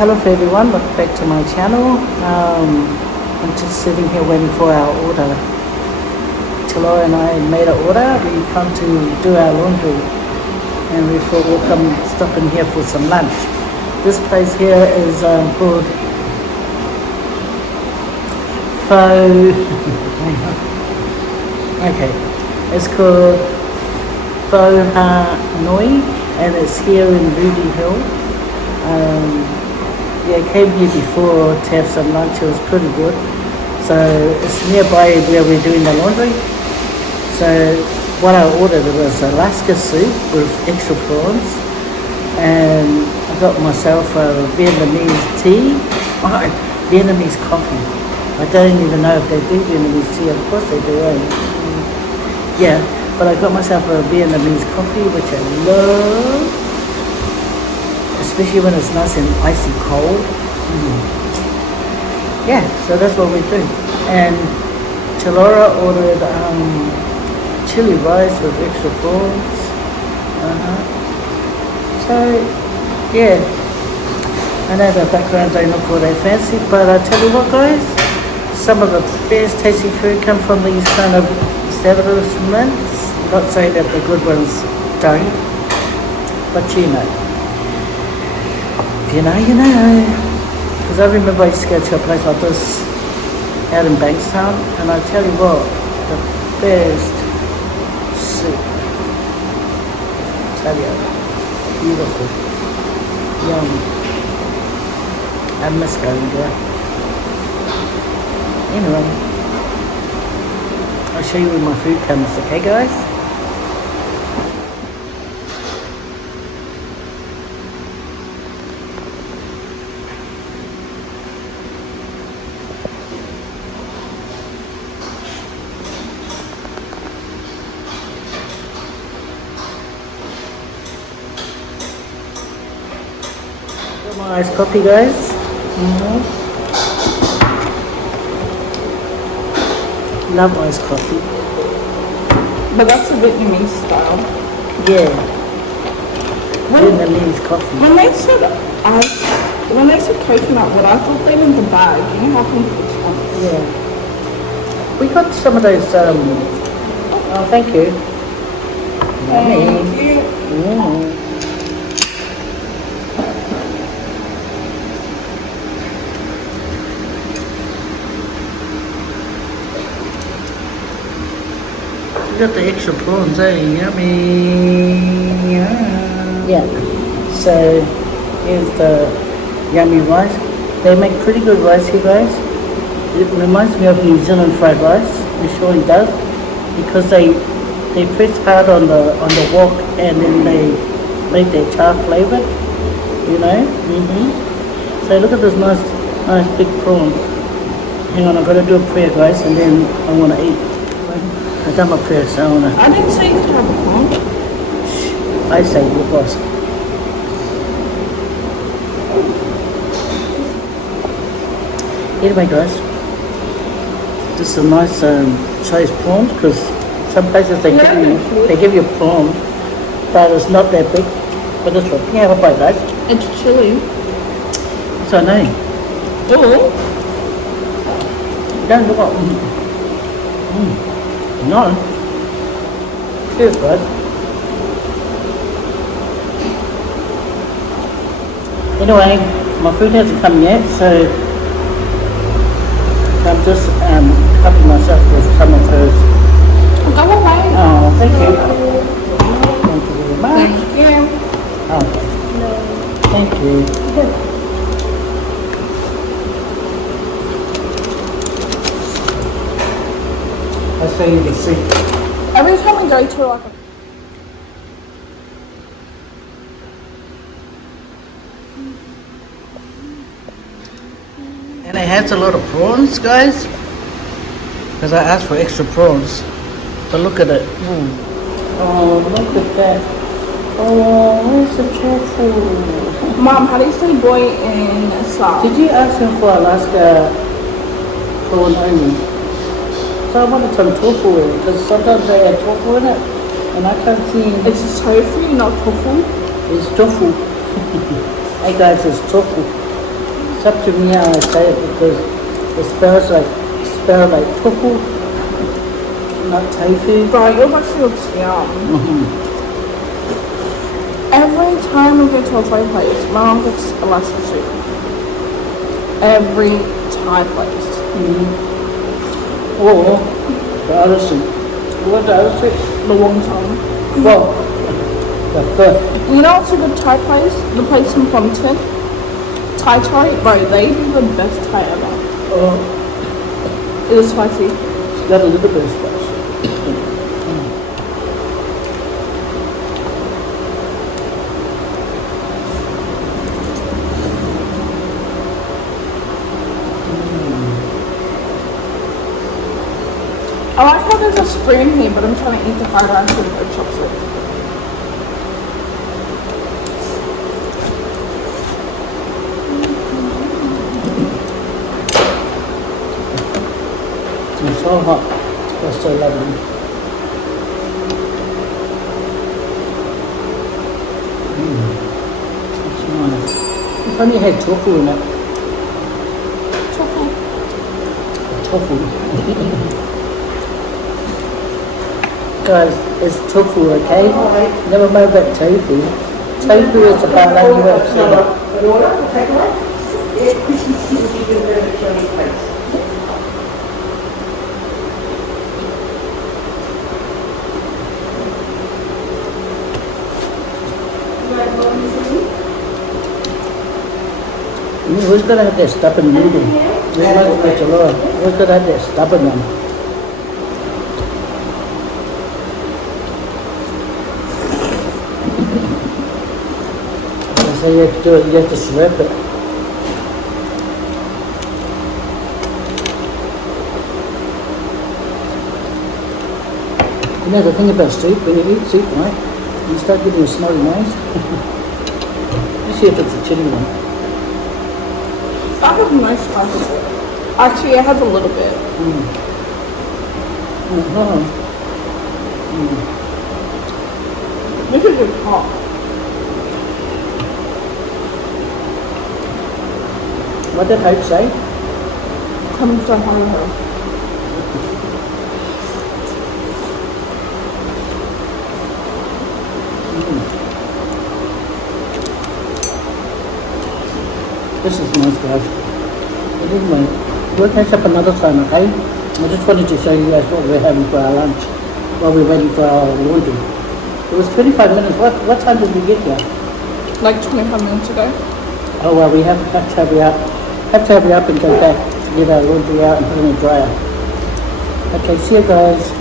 Hello everyone, welcome back to my channel. I'm just sitting here waiting for our order. Laura and I made an order. We come to do our laundry and we thought we'll come stop in here for some lunch. This place here is called Faye. Okay, it's called Faye and it's here in Rudy Hill. Yeah, I came here before to have some lunch. It was pretty good. So it's nearby where we're doing the laundry. So what I ordered was Alaska soup with extra prawns, and I got myself a Vietnamese tea, Vietnamese coffee. I don't even know if they do Vietnamese tea. Of course they do. Yeah, but I got myself a Vietnamese coffee, which I love. Especially when it's nice and icy cold. Yeah, so that's what we do. And Laura ordered chili rice with extra prawns. So, yeah. I know the background don't look all that fancy, but I tell you what guys, some of the best tasty food come from these kind of establishments. Not saying that the good ones don't, but you know. You know, because I remember I used to go to a place like this out in Bankstown, and I tell you what, the best soup. I tell you, beautiful, yum. I miss going there. Anyway, I'll show you where my food comes, okay guys? My iced coffee, guys. Love iced coffee. But that's a Vietnamese style. Yeah. Vietnamese coffee. When they said coconut water, I thought they meant the bag. You know how comfortable it's. Yeah. We got some of those. Oh, thank you. Thank you. Got the extra prawns, yummy. Yeah. So here's the yummy rice. They make pretty good rice here, guys. It reminds me of New Zealand fried rice. It surely does, because they press hard on the wok and then they make their char flavour. You know. So look at this nice big prawn. Hang on, I've got to do a prayer, guys, and then I want to eat. I've done my prayer, so I wanna. I didn't say you could have a prawn. I say you boss. Anyway, guys, this is a nice sized prawn, because some places they give you prawn, but it's not that big. But this one, yeah, have a bite, guys. It's chili. What's her name? Oh. Don't look up. No. Feels good. Anyway, my food hasn't come yet, so I'm just helping myself with some of hers. Go away. Oh, thank you. Thank you very much. Thank you. Oh, no. Thank you. I'll show you the soup. Every time we go to like a... And it has a lot of prawns, guys, because I asked for extra prawns. But look at it. Oh, look at that. Oh, where's the tofu? Mom, how do you say boy in Slav? Did you ask him for Alaska prawn only? So I wanted some tofu in it, because sometimes they add tofu in it, and I can't see. It's tofu, not tofu. It's tofu. Hey guys, it's tofu. It's up to me how I say it because it spells like tofu, not tofu. Right, yours actually looks yum. Mm-hmm. Every time we go to a Thai place, my mom gets Alaska soup. Every Thai place. Or the other soup. What's the other soup? The wonton. Well, the first. You know what's a good Thai place? The place in Polytube. Thai, right, they do the best Thai ever. It is spicy. It's got a little bit of spice. I like how there's a spring here, but I'm trying to eat the fried rice with a chopstick. It's so hot. It's so lovely. It's nice. If only had tofu in it. Tofu. Guys, it's tofu, okay? Never mind about tofu. Tofu is about like UFC. Who's gonna have that stubborn noodle? Who's gonna have that stubborn one? So you have to do it, you have to slurp it. You know the thing about soup, when you eat soup, right, you start getting a smelly nose. Let's see if it's a chili one. That has no spice. Actually, it has a little bit. This is just hot. What did Hope say? Come to her. This is nice, guys. But anyway, we'll catch up another time, okay? I just wanted to show you guys what we're having for our lunch while we're waiting for our laundry. It was 25 minutes. What time did we get here? Like 25 minutes ago. Oh well, we have to hurry up. Have to hurry up and go back to get our laundry out and put it in the dryer. Okay, see you guys.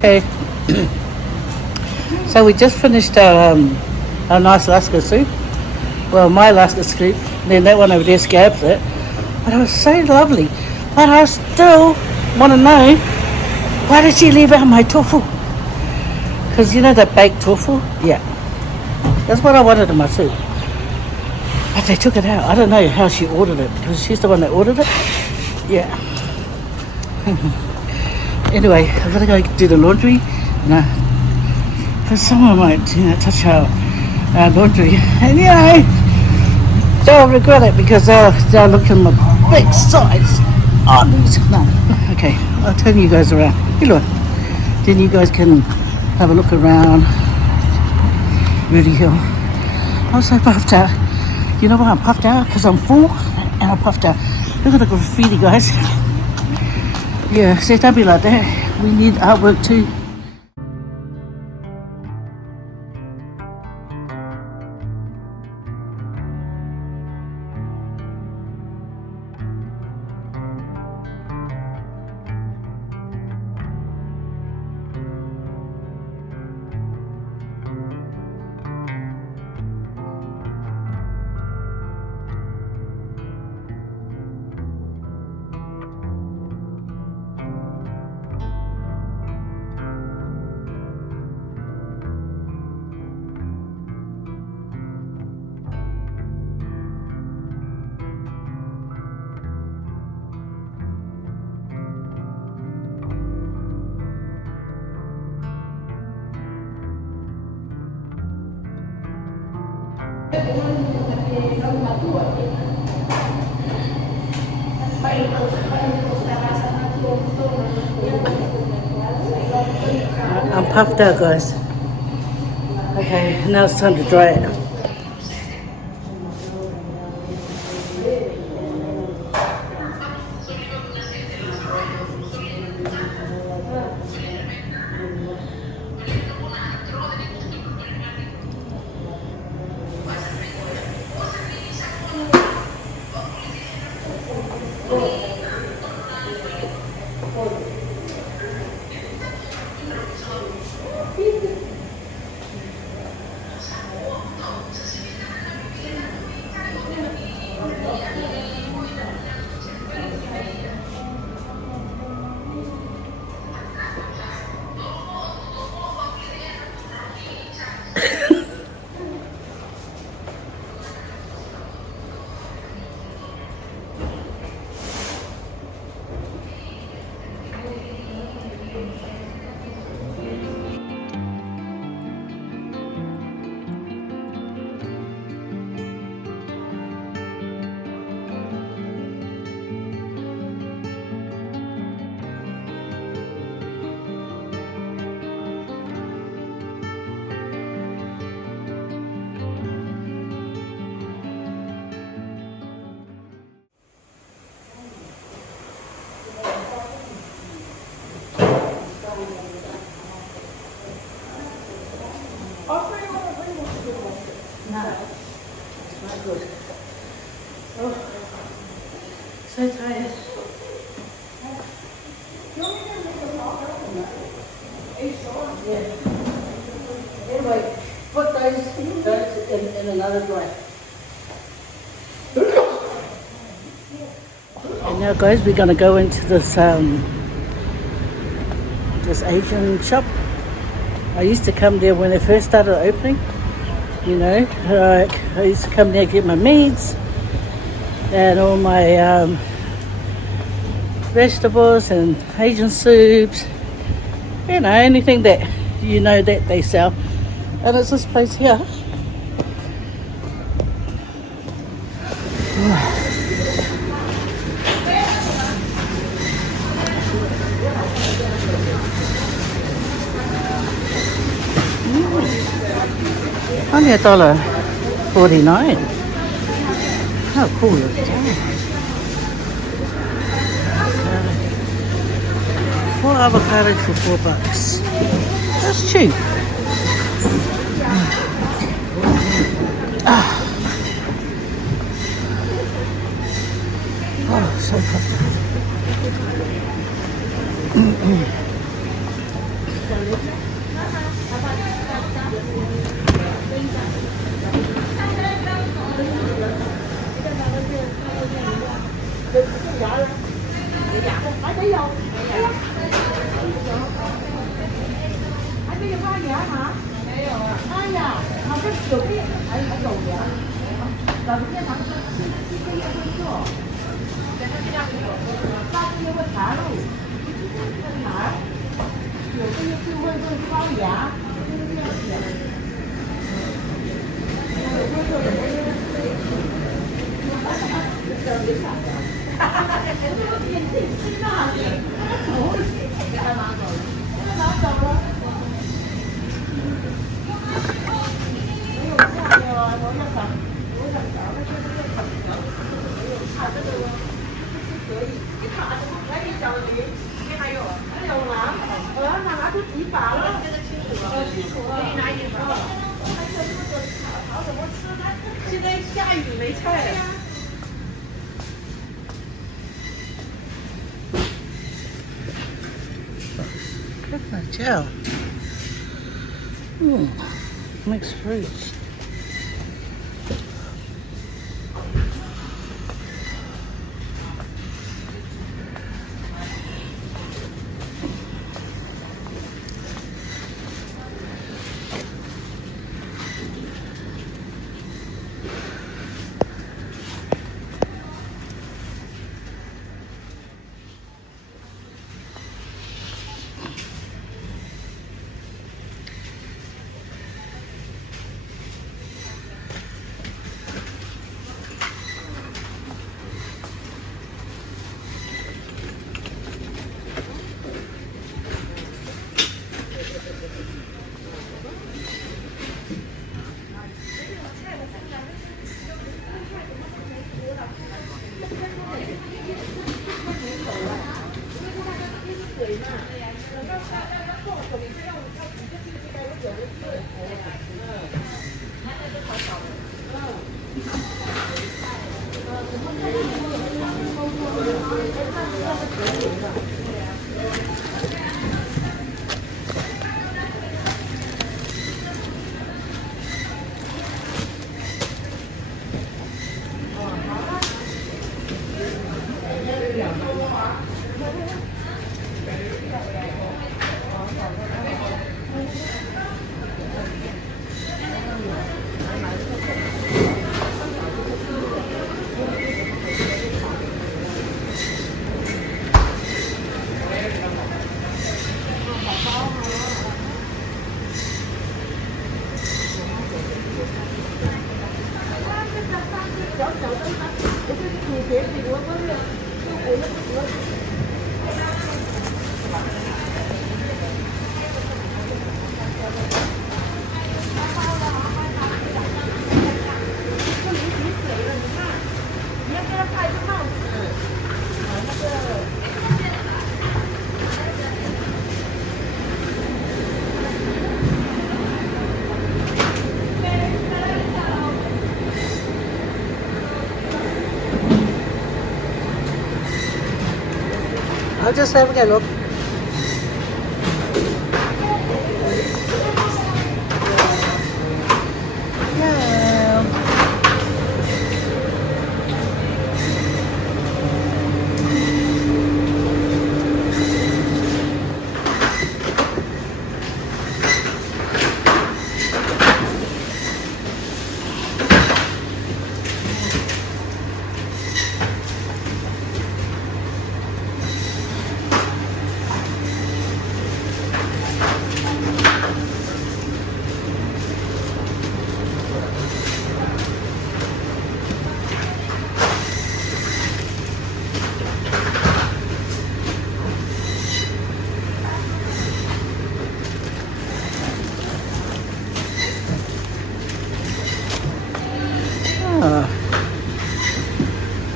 Okay, so we just finished our nice Alaska soup. Well, my Alaska soup, then that one over there scabs it. But it was so lovely. But I still want to know, why did she leave out my tofu? Because you know that baked tofu? Yeah. That's what I wanted in my soup. But they took it out. I don't know how she ordered it, because she's the one that ordered it. Yeah. Anyway, I've got to go do the laundry, because someone might, touch our laundry, and they'll regret it because they'll look at my big size on these. No, okay, I'll turn you guys around. Here, look. Then you guys can have a look around Rudy Hill. I'm so puffed out. You know why I'm puffed out? Because I'm full and I'm puffed out. Look at the graffiti, guys. Yeah, see, don't be like that. We need artwork too. I'm puffed out, guys. Okay, now it's time to dry it. So tired. Yeah. Anyway, put those in another tray. And now, guys, we're gonna go into this this Asian shop. I used to come there when they first started opening. You know, like I used to come there get my meats and all my vegetables and Asian soups. You know, anything that you know that they sell. And it's this place here. Only $1.49. How cool is that? 4 avocados for $4. That's cheap. Oh, so comfortable. Coconut gel. Mixed fruits. I'll just have a look. Yeah.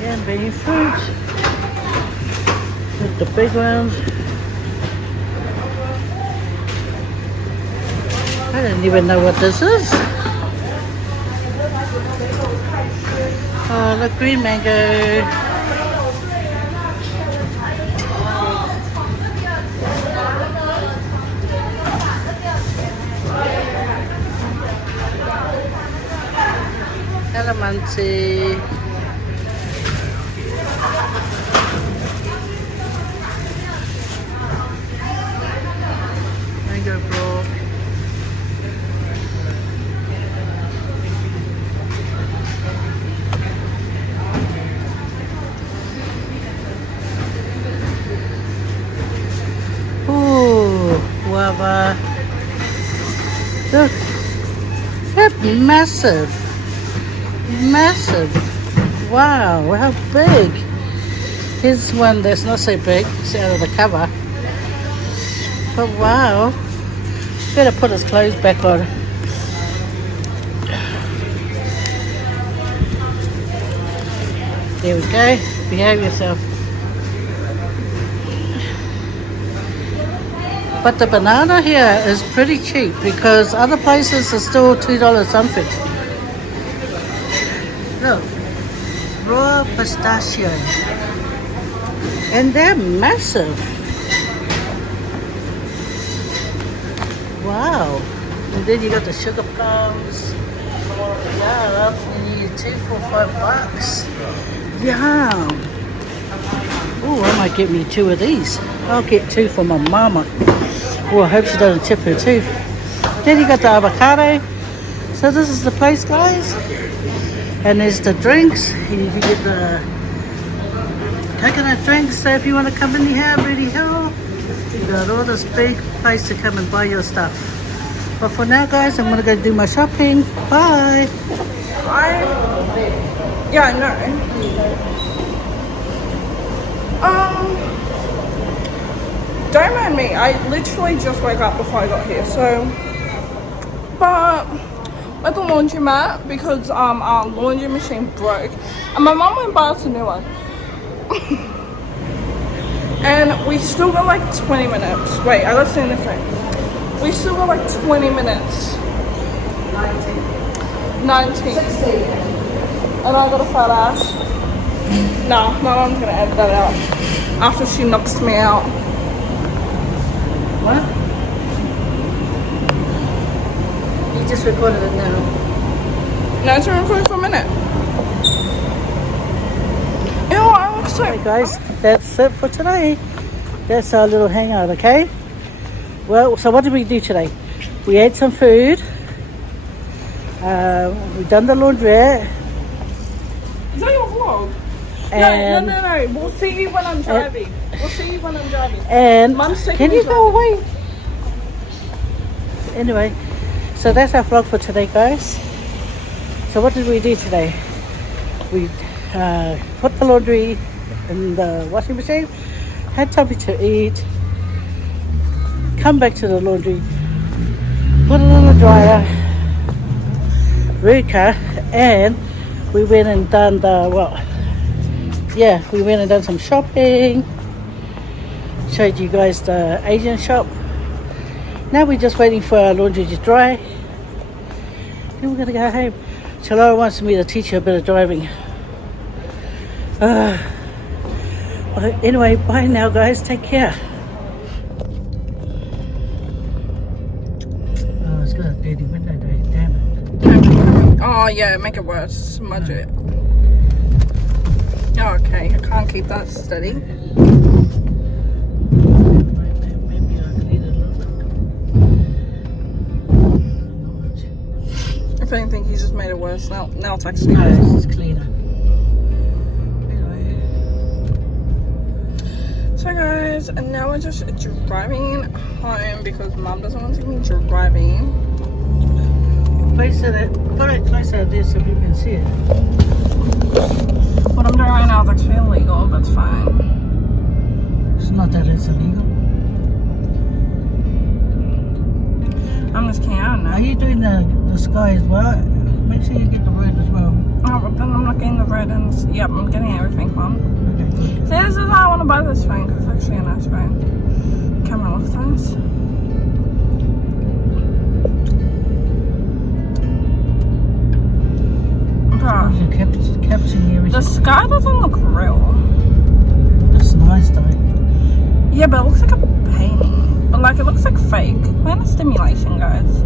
And baby fruit with the big ones. I don't even know what this is. Oh, look, green mango. Calamansi. Mango broth. Ooh, guava. Look, that's massive. Massive. Wow, how big. Here's one that's not so big. It's out of the cover. But wow. Better put his clothes back on. There we go. Behave yourself. But the banana here is pretty cheap because other places are still $2 something. Look, raw pistachio. And they're massive. Wow. And then you got the sugar plums. Yeah, and you get 2 for $5. Yeah. Oh, I might get me 2 of these. I'll get 2 for my mama. Oh, I hope she doesn't chip her tooth. Then you got the avocado. So this is the place, guys. And there's the drinks. You can get the coconut drinks. So if you want to come in here, Booty Hill, you got all this big place to come and buy your stuff. But for now, guys, I'm gonna go do my shopping. Bye. Yeah, I know. Don't mind me. I literally just woke up before I got here. So, but at the laundromat because our laundry machine broke, and my mum went and bought us a new one. And we still got like 20 minutes. Wait, I got to see in the thing. We still got like 20 minutes. 19. 16. And I got a fat ass. No, my mom's gonna edit that out after she knocks me out. What? You just recorded it now. No, it's recording for a minute. Ew, I look so... Okay guys, that's it for today. That's our little hangout, okay? Well, so what did we do today? We ate some food. We done the laundrette. Is that your vlog? And, No. We'll see you when I'm driving. We'll see you when I'm driving. And Mum's taking can me you go driving. away? Anyway, so that's our vlog for today, guys. So what did we do today? We put the laundry in the washing machine, had something to eat, come back to the laundry, put it in the dryer, Ruka, and we went and done we went and done some shopping, showed you guys the Asian shop. Now we're just waiting for our laundry to dry, then we're gonna go home. Chalora wants me to teach her a bit of driving. Well, anyway, bye now guys, take care. Oh, it's got a dirty window there, damn it. Oh yeah, make it worse. Smudge it. Oh, okay, I can't keep that steady. Maybe I'll clean it a little bit. If anything, he just made it worse. Now it's actually No, this is cleaner. So guys, and now we're just driving home because Mum doesn't want to take me driving. Place it, put it closer to this so people can see it. What I'm doing right now is actually illegal, but it's fine. It's not that it's illegal. I'm just kidding, I don't know. Are you doing the sky as well? Make sure you get the road as well. Oh, but then I'm not getting the red and yep, I'm getting everything, Mum. Okay, good. See, this is why I want to buy this phone, because it's actually a nice phone. Camera looks nice. Bruh, Capturing everything. the sky doesn't look real. It's nice though. Yeah, but it looks like a painting. But like, it looks like fake. We're in a stimulation, guys.